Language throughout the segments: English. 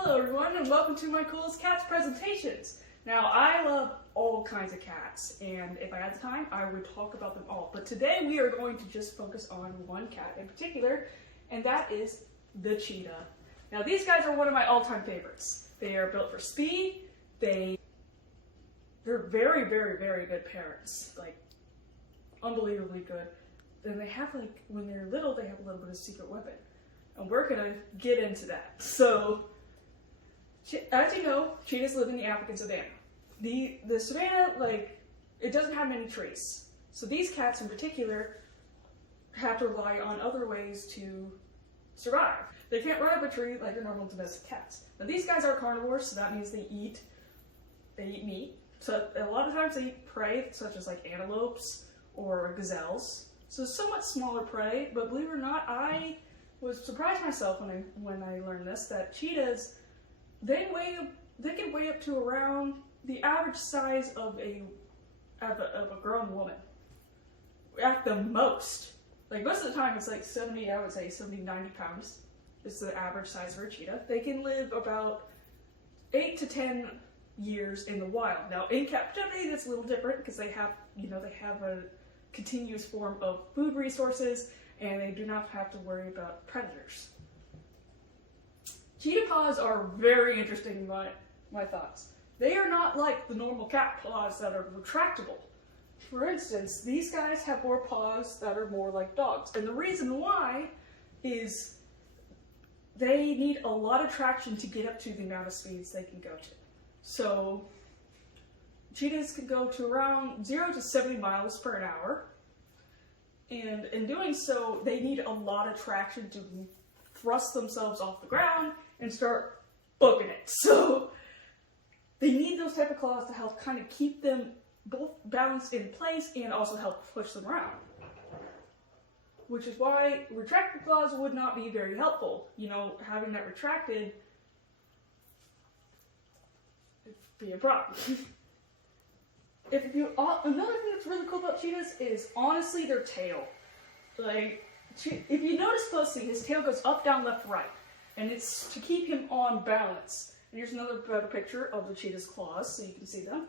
Hello everyone and welcome to my coolest cats presentations. Now I love all kinds of cats and if I had the time I would talk about them all. But today we are going to just focus on one cat in particular and that is the cheetah. Now these guys are one of my all-time favorites. They are built for speed, they're very good parents, like unbelievably good. And they have when they're little they have a little bit of secret weapon. And we're gonna get into that. So as you know, cheetahs live in the African savanna. The savanna, it doesn't have many trees. So these cats in particular have to rely on other ways to survive. They can't run up a tree like your normal domestic cats. Now these guys are carnivores, so that means they eat meat. So a lot of times they eat prey, such as like antelopes or gazelles. So somewhat smaller prey, but believe it or not, I was surprised myself when I learned this, that cheetahs, they can weigh up to around the average size of a grown woman. At the most. Like most of the time it's like 70, I would say 70, 90 pounds is the average size for a cheetah. They can live about 8 to 10 years in the wild. Now in captivity that's a little different because they have a continuous form of food resources and they do not have to worry about predators. Cheetah paws are very interesting in my thoughts. They are not like the normal cat paws that are retractable. For instance, these guys have more paws that are more like dogs. And the reason why is they need a lot of traction to get up to the amount of speeds they can go to. So cheetahs can go to around 0 to 70 miles per hour. And in doing so, they need a lot of traction to thrust themselves off the ground and start booking it. So they need those type of claws to help kind of keep them both balanced in place and also help push them around. Which is why retracted claws would not be very helpful. You know, having that retracted would be a problem. Another thing that's really cool about cheetahs is honestly their tail. Like, if you notice closely, his tail goes up, down, left, right. And it's to keep him on balance. And here's another better picture of the cheetah's claws, so you can see them.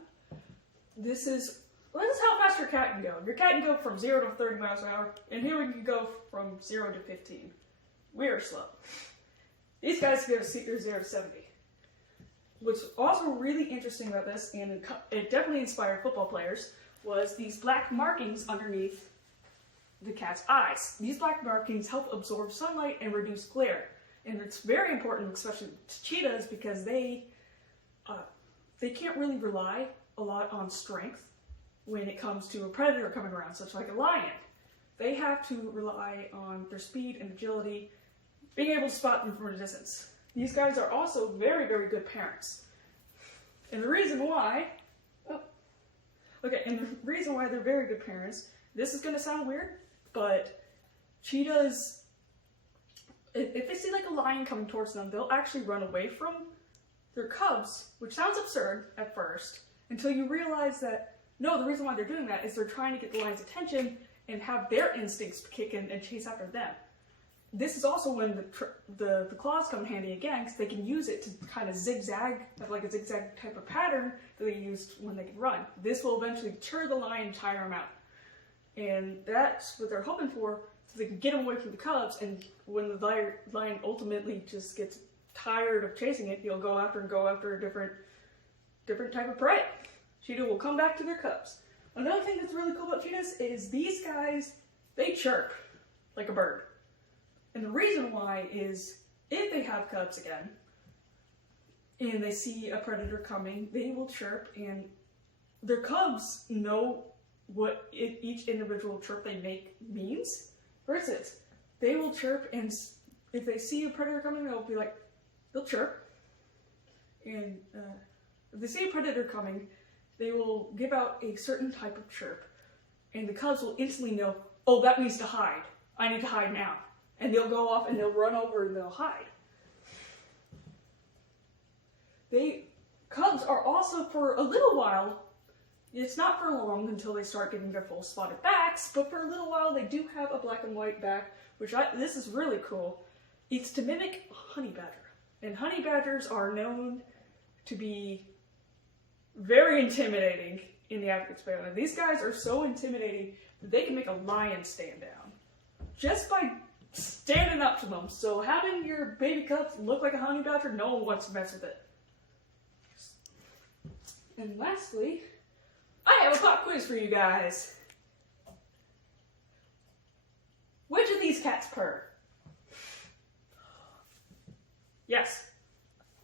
This is how fast your cat can go. Your cat can go from 0 to 30 miles an hour, and here we can go from 0 to 15. We are slow. These guys can go 0 to 70. What's also really interesting about this, and it definitely inspired football players, was these black markings underneath the cat's eyes. These black markings help absorb sunlight and reduce glare. And it's very important, especially to cheetahs, because they can't really rely a lot on strength when it comes to a predator coming around, such like a lion. They have to rely on their speed and agility, being able to spot them from a distance. These guys are also very good parents. And the reason why, they're very good parents, this is gonna sound weird, but cheetahs, if they see like a lion coming towards them, they'll actually run away from their cubs, which sounds absurd at first, until you realize that, no, the reason why they're doing that is they're trying to get the lion's attention and have their instincts kick in and chase after them. This is also when the claws come in handy again, because they can use it to kind of zigzag, have like a zigzag type of pattern that they used when they can run. This will eventually deter the lion and tire him out. And that's what they're hoping for, so they can get him away from the cubs, and when the lion ultimately just gets tired of chasing it, he'll go after a different type of prey. Cheetah will come back to their cubs. Another thing that's really cool about cheetahs is these guys, they chirp like a bird. And the reason why is, if they have cubs again, and they see a predator coming, they will chirp, and their cubs know what each individual chirp they make means. For instance, they will chirp, and if they see a predator coming, they'll chirp. And if they see a predator coming, they will give out a certain type of chirp. And the cubs will instantly know, oh, that means to hide. I need to hide now. And they'll go off and they'll run over and they'll hide. Cubs are also, for a little while, it's not for long until they start getting their full spotted backs, but for a little while they do have a black and white back, this is really cool. It's to mimic a honey badger. And honey badgers are known to be very intimidating in the African experiment. These guys are so intimidating that they can make a lion stand down just by standing up to them. So having your baby cubs look like a honey badger, no one wants to mess with it. And lastly, I have a pop quiz for you guys. Which of these cats purr? Yes.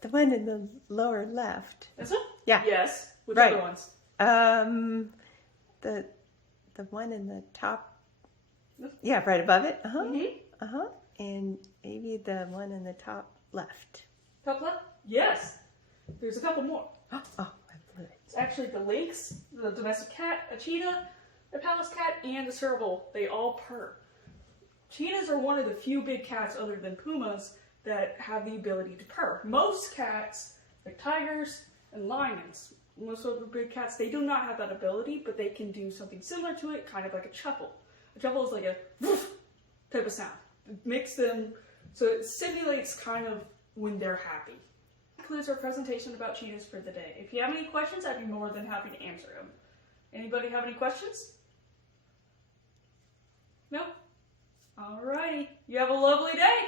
The one in the lower left. This one? Yeah. Yes. Which Right. other ones? The one in the top. Yeah, right above it. Mm-hmm. And maybe the one in the top left. Top left? Yes. There's a couple more. Oh, I blew it. It's actually the lynx, the domestic cat, a cheetah, the palace cat, and the serval. They all purr. Cheetahs are one of the few big cats other than pumas that have the ability to purr. Most cats, like tigers and lions, most of the big cats, they do not have that ability, but they can do something similar to it, kind of like a chuckle. A chuckle is like a woof type of sound. It makes them, so it simulates kind of when they're happy. That concludes our presentation about cheetahs for the day. If you have any questions, I'd be more than happy to answer them. Anybody have any questions? No? Alrighty. You have a lovely day.